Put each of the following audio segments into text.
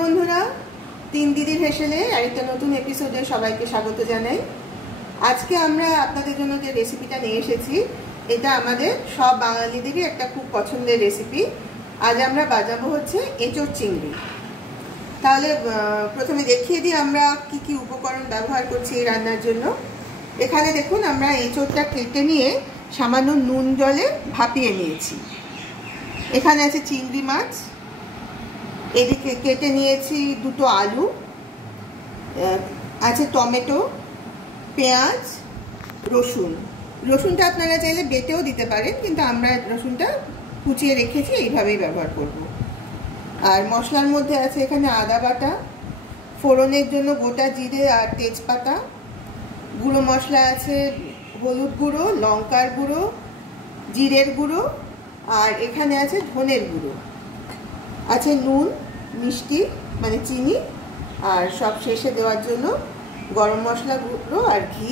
বন্ধুরা, তিন দিদির হেসেলে আরেকটা নতুন এপিসোডে সবাইকে স্বাগত জানাই। আজকে আমরা আপনাদের জন্য যে রেসিপিটা নিয়ে এসেছি, এটা আমাদের সব বাঙালিদেরই একটা খুব পছন্দের রেসিপি। আজ আমরা বাজাবো হচ্ছে এঁচোড় চিংড়ি। তাহলে প্রথমে দেখিয়ে দিই আমরা কি কি উপকরণ ব্যবহার করছি এই রান্নার জন্য। এখানে দেখুন, আমরা এঁচোড়টা কেটে নিয়ে সামান্য নুন জলে ভাপিয়ে নিয়েছি। এখানে আছে চিংড়ি মাছ, এদিকে কেটে নিয়েছি দুটো আলু, আছে টমেটো, পেঁয়াজ, রসুনটা আপনারা চাইলে বেটেও দিতে পারেন, কিন্তু আমরা রসুনটা কুচিয়ে রেখেছি, এইভাবেই ব্যবহার করব। আর মশলার মধ্যে আছে এখানে আদা বাটা, ফোড়নের জন্য গোটা জিরে আর তেজপাতা, গুঁড়ো মশলা আছে হলুদ গুঁড়ো, লঙ্কার গুঁড়ো, জিরের গুঁড়ো, আর এখানে আছে ধনের গুঁড়ো, আছে নুন, মিষ্টি মানে চিনি, আর সব শেষে দেওয়ার জন্য গরম মশলা গুঁড়ো আর ঘি।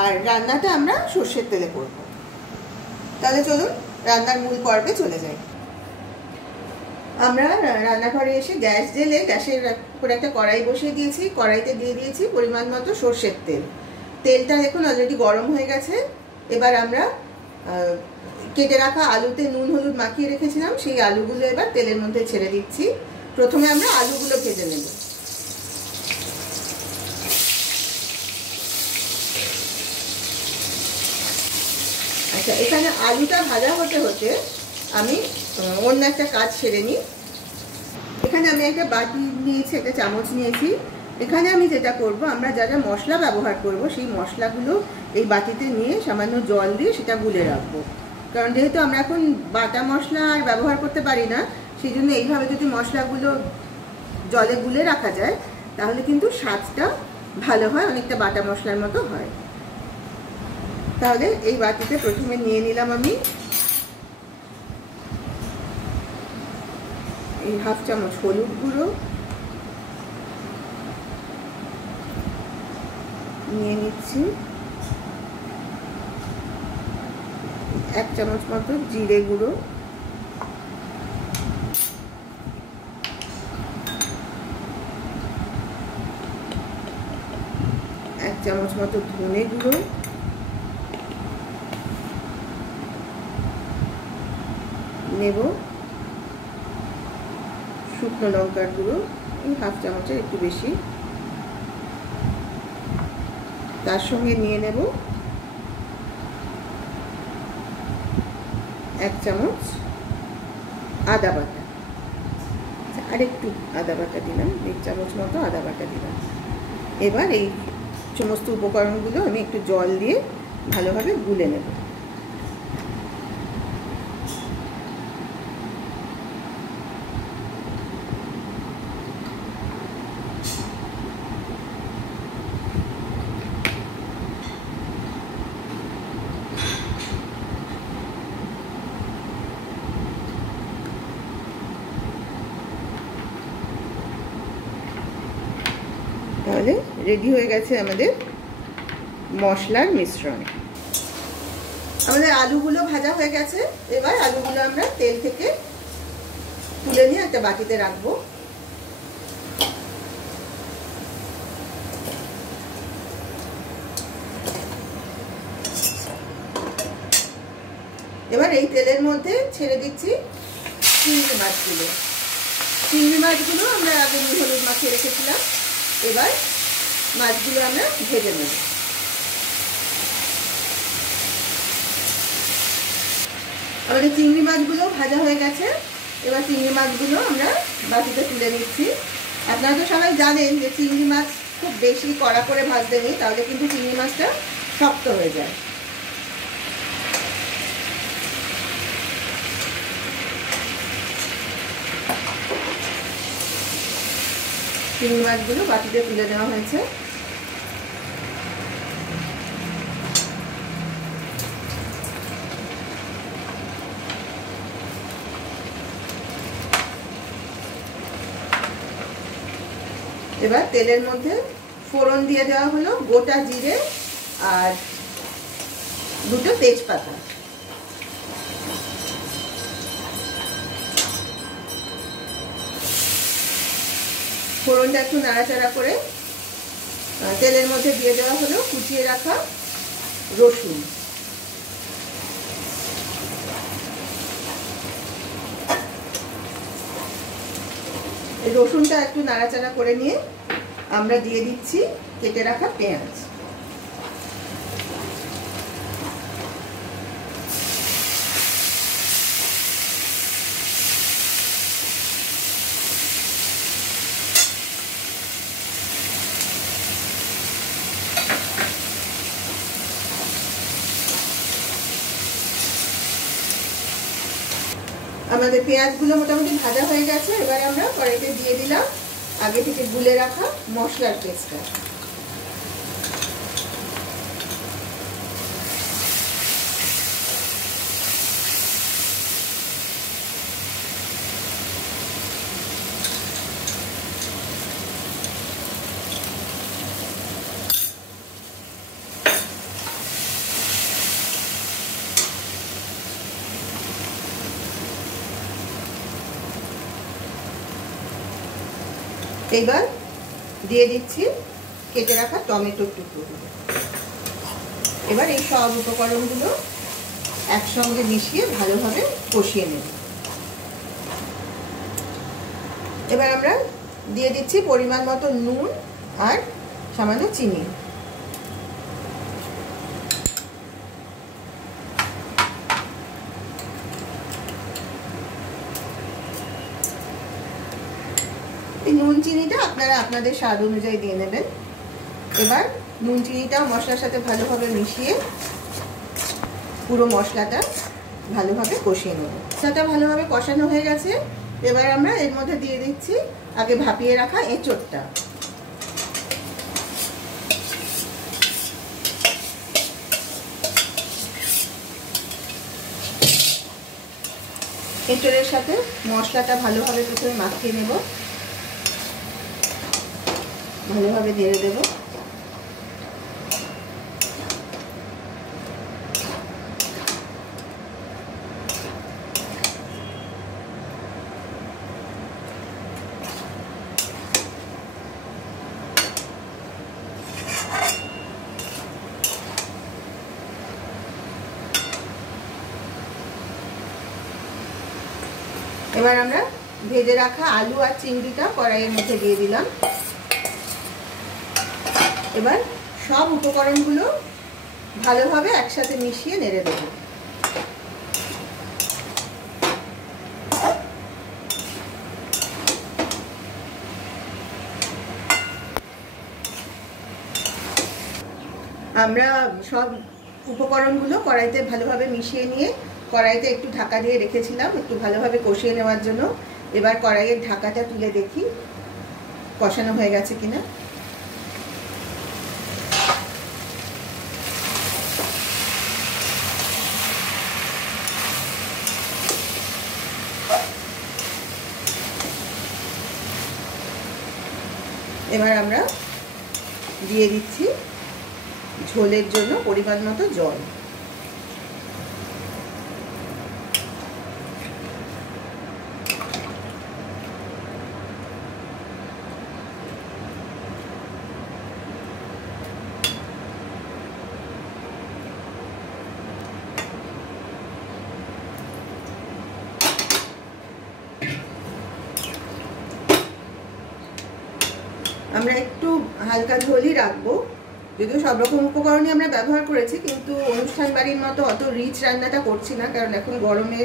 আর রান্নাটা আমরা সর্ষের তেলে করব। তাহলে চলুন রান্নার মূল পর্বে চলে যাই। আমরা রান্নাঘরে এসে গ্যাস জ্বেলে গ্যাসের উপরে একটা কড়াই বসিয়ে দিয়েছি। কড়াইতে দিয়ে দিয়েছি পরিমাণ মতো সর্ষের তেল। তেলটা দেখুন অলরেডি গরম হয়ে গেছে। এবার আমরা কেটে রাখা আলুতে নুন হলুদ মাখিয়ে রেখেছিলাম, সেই আলুগুলো এবার তেলের মধ্যে ছেড়ে দিচ্ছি। প্রথমে আমরা আলুগুলো ভেজে নেব। আচ্ছা, এখানে আলুটা ভাজা হতে হতে আমি অন্য একটা কাজ সেরে নিই। এখানে আমি একটা বাটি নিয়েছি, একটা চামচ নিয়েছি। এখানে আমি যেটা করব, আমরা যা যা মশলা ব্যবহার করব সেই মশলাগুলো এই বাটিতে নিয়ে সামান্য জল দিয়ে সেটা গুলে রাখবো। কারণ যেহেতু আমরা এখন বাটা মশলা আর ব্যবহার করতে পারি না, সেই জন্য এইভাবে যদি মশলাগুলো জলে গুলে রাখা যায় তাহলে কিন্তু স্বাদটা ভালো হয়, অনেকটা বাটা মশলার মতো হয়। তাহলে এই বাটিতে প্রথমে নিয়ে নিলাম আমি এই হাফ চামচ হলুদ গুঁড়ো, নিয়ে নিচ্ছি এক চামচ মতো জিরে গুঁড়ো, এক চামচ মতো ধনে গুঁড়ো, নেব শুকনো লঙ্কার গুঁড়ো, এই হাফ চামচের একটু বেশি। তার সঙ্গে নিয়ে নেব এক চামচ আদা বাটা, আর একটু আদা বাটা দিলাম, এক চামচ মতো আদা বাটা দিলাম। এবার এই সমস্ত উপকরণগুলো আমি একটু জল দিয়ে ভালোভাবে গুলে নেব। তাহলে রেডি হয়ে গেছে আমাদের মশলার মিশ্রণ। আমাদের আলুগুলো ভাজা হয়ে গেছে। এবার আলুগুলো আমরা তেল থেকে তুলে নিয়ে একটা বাটিতে রাখবো। এবার এই তেলের মধ্যে ছেড়ে দিচ্ছি চিংড়ি মাছগুলো। চিংড়ি মাছগুলো আমরা আগে নুন হলুদ মাখিয়ে রেখেছিলাম। এবার মাছগুলো আমরা ভেজে নেব। আমাদের চিংড়ি মাছগুলো ভাজা হয়ে গেছে। এবার চিংড়ি মাছগুলো আমরা বাটিতে তুলে নিচ্ছি। আপনারা তো সবাই জানেন যে চিংড়ি মাছ খুব বেশি কড়া করে ভাজতে নেই, তাহলে কিন্তু চিংড়ি মাছটা শক্ত হয়ে যায়। চিংড়ি মাছগুলো বাটিতে তুলে নেওয়া হয়েছে। এবার তেলের মধ্যে ফোড়ন দিয়ে দেওয়া হলো গোটা জিরে আর দুটো তেজপাতা। ফোড়নটা একটু নাড়াচাড়া করে তেলের মধ্যে দিয়ে দেওয়া হলো কুচিয়ে রাখা রসুন। এই রসুনটা একটু নাড়াচাড়া করে নিয়ে আমরা দিয়ে দিচ্ছি কেটে রাখা পেঁয়াজ। আমাদের পেঁয়াজগুলো মোটামুটি ভাজা হয়ে গেছে। এবারে আমরা কড়াইতে দিয়ে দিলাম আগে থেকে গুলে রাখা মশলার পেস্টটা। এবার দিয়ে দিচ্ছি কেটে রাখা টমেটোর টুকরোগুলো। এবার এই সব উপকরণগুলো একসঙ্গে মিশিয়ে ভালোভাবে কষিয়ে নেব। এবার আমরা দিয়ে দিচ্ছি পরিমাণ মতো নুন আর সামান্য চিনি। এই নুন চিনিটা আপনারা আপনাদের স্বাদ অনুযায়ী দিয়ে নেবেন। এবার নুন চিনিটাও মশলার সাথে ভালোভাবে মিশিয়ে পুরো মশলাটা ভালোভাবে কষিয়ে নেব। মশলাটা ভালোভাবে কষানো হয়ে গেছে। এবার আমরা এর মধ্যে দিয়ে দিচ্ছি আগে ভাপিয়ে রাখা এঁচোড়টা। এঁচোড়ের সাথে মশলাটা ভালোভাবে প্রথমে মাখিয়ে নেব, ভালোভাবে নেড়ে দেব। এবার আমরা ভেজে রাখা আলু আর চিংড়িটা কড়াইয়ের মধ্যে দিয়ে দিলাম। এবার সব উপকরণগুলো ভালোভাবে একসাথে মিশিয়ে নেড়ে দেব। আমরা সব উপকরণগুলো কড়াইতে ভালোভাবে মিশিয়ে নিয়ে কড়াইতে একটু ঢাকা দিয়ে রেখেছিলাম একটু ভালোভাবে কষিয়ে নেওয়ার জন্য। এবার কড়াইয়ের ঢাকাটা তুলে দেখি কষানো হয়ে গেছে কিনা। এবার আমরা দিয়ে দিচ্ছি ঝোলের জন্য পরিমাণ মতো জল। আমরা একটু হালকা ঝোলই রাখবো, যদিও সব রকম উপকরণই আমরা ব্যবহার করেছি, কিন্তু অনুষ্ঠান বাড়ির মতো অত রিচ রান্নাটা করছি না, কারণ এখন গরমে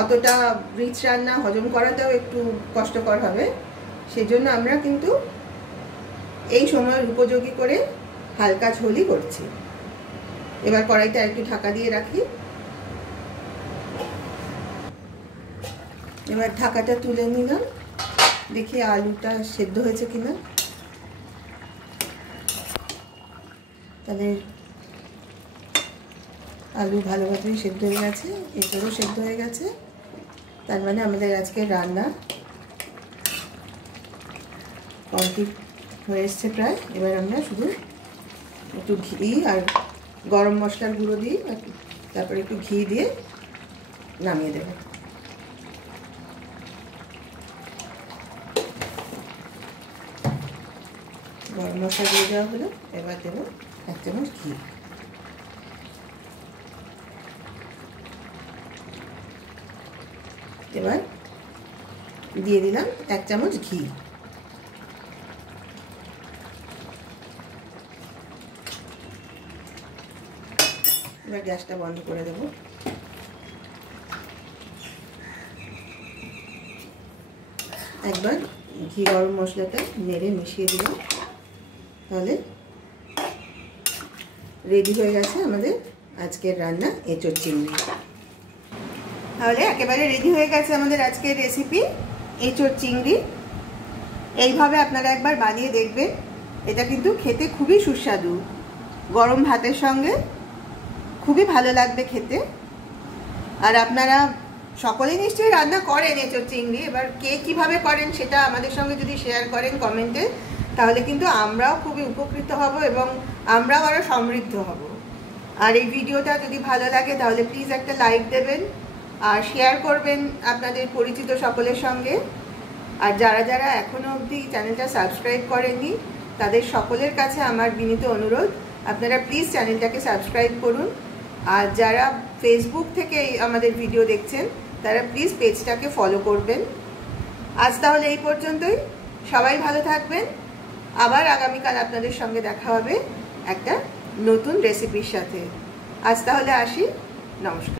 অতটা রিচ রান্না হজম করাটাও একটু কষ্টকর হবে। সেজন্য আমরা কিন্তু এই সময়ের উপযোগী করে হালকা ঝোলই করছি। এবার কড়াইটা একটু ঢাকা দিয়ে রাখি। এবার ঢাকাটা তুলে নিলাম, দেখি আলুটা সেদ্ধ হয়েছে কিনা। তাহলে আলু ভালোভাবেই সেদ্ধ হয়ে গেছে, এঁচোড়ও সেদ্ধ হয়ে গেছে। তার মানে আমাদের আজকে রান্না কমপ্লিট হয়ে এসছে প্রায়। এবার আমরা শুধু একটু ঘি আর গরম মশলার গুঁড়ো দিই, তারপরে একটু ঘি দিয়ে নামিয়ে দেব। গরম মশলা দিয়ে দেওয়া হলো। এবার দেবো 1 চামচ ঘি। এবার দিয়ে দিলাম 1 চামচ ঘি। এবার গ্যাসটা বন্ধ করে দেবো। একবার ঘি গরম মশলাটা নেড়ে মিশিয়ে দিলাম, তাহলে রেডি হয়ে গেছে আমাদের আজকের রান্না এঁচোড় চিংড়ি। তাহলে একেবারে রেডি হয়ে গেছে আমাদের আজকের রেসিপি এঁচোড় চিংড়ি। এইভাবে আপনারা একবার বানিয়ে দেখবেন, এটা কিন্তু খেতে খুবই সুস্বাদু, গরম ভাতের সঙ্গে খুবই ভালো লাগবে খেতে। আর আপনারা সকলেই নিশ্চয়ই রান্না করেন এঁচোড় চিংড়ি, এবার কে কীভাবে করেন সেটা আমাদের সঙ্গে যদি শেয়ার করেন কমেন্টে, তাহলে কিন্তু আমরাও খুবই উপকৃত হব এবং আমরাও আরও সমৃদ্ধ হব। আর এই ভিডিওটা যদি ভালো লাগে তাহলে প্লিজ একটা লাইক দেবেন আর শেয়ার করবেন আপনাদের পরিচিত সকলের সঙ্গে। আর যারা যারা এখনও অবধি চ্যানেলটা সাবস্ক্রাইব করেননি তাদের সকলের কাছে আমার বিনীত অনুরোধ, আপনারা প্লিজ চ্যানেলটাকে সাবস্ক্রাইব করুন। আর যারা ফেসবুক থেকে আমাদের ভিডিও দেখছেন তারা প্লিজ পেজটাকে ফলো করবেন। আজ তাহলে এই পর্যন্তই, সবাই ভালো থাকবেন। আবার আগামীকাল আপনাদের সঙ্গে দেখা হবে একটা নতুন রেসিপির সাথে। আজ তাহলে আসি, নমস্কার।